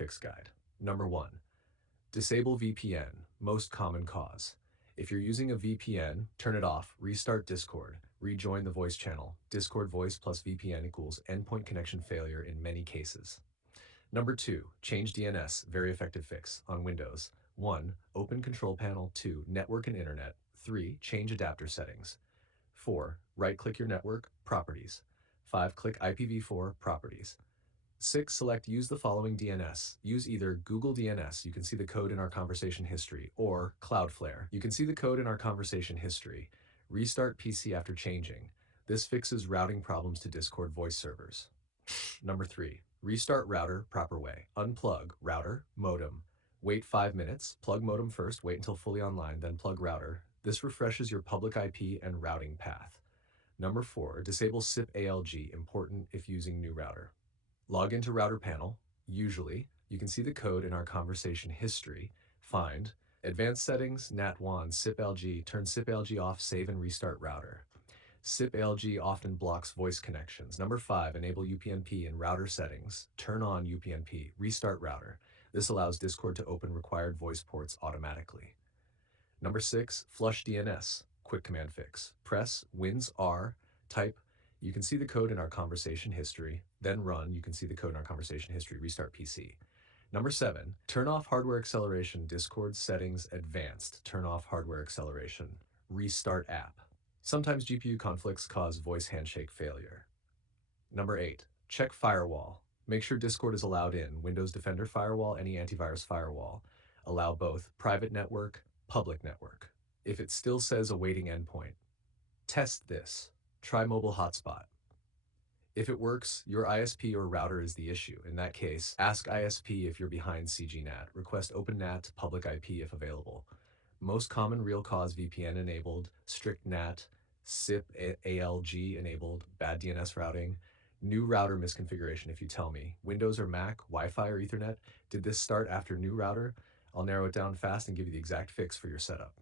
fix guide. Number 1. Disable VPN, most common cause. If you're using a VPN, turn it off, restart Discord, rejoin the voice channel. Discord voice plus VPN equals endpoint connection failure in many cases. Number 2, change DNS, very effective fix on Windows. 1. Open control panel. 2. Network and internet. 3. Change adapter settings. 4. Right-click your network, properties. 5. Click IPv4, properties. 6. Select use the following DNS. Use either Google DNS, you can see the code in our conversation history, or Cloudflare. You can see the code in our conversation history. Restart PC after changing. This fixes routing problems to Discord voice servers. Number 3. Restart router proper way. Unplug router, modem. Wait 5 minutes. Plug modem first, wait until fully online, then plug router. This refreshes your public IP and routing path. Number 4. Disable SIP ALG, important if using new router. Log into router panel. Usually, you can see the code in our conversation history. Find advanced settings, NAT1, SIP LG, turn SIP LG off, save and restart router. SIP LG often blocks voice connections. Number 5, enable UPnP in router settings. Turn on UPnP, restart router. This allows Discord to open required voice ports automatically. Number 6, flush DNS, quick command fix. Press Wins R, type, you can see the code in our conversation history, then run, you can see the code in our conversation history, restart PC. Number 7, turn off hardware acceleration, Discord settings advanced, turn off hardware acceleration, restart app. Sometimes GPU conflicts cause voice handshake failure. Number 8, check firewall. Make sure Discord is allowed in, Windows Defender firewall, any antivirus firewall. Allow both private network, public network. If it still says awaiting endpoint, test this. Try mobile hotspot. If it works, your ISP or router is the issue. In that case, ask ISP if you're behind CGNAT. Request OpenNAT public IP if available. Most common real cause VPN enabled, strict NAT, SIP ALG enabled, bad DNS routing, new router misconfiguration if you tell me. Windows or Mac, Wi-Fi or Ethernet, did this start after new router? I'll narrow it down fast and give you the exact fix for your setup.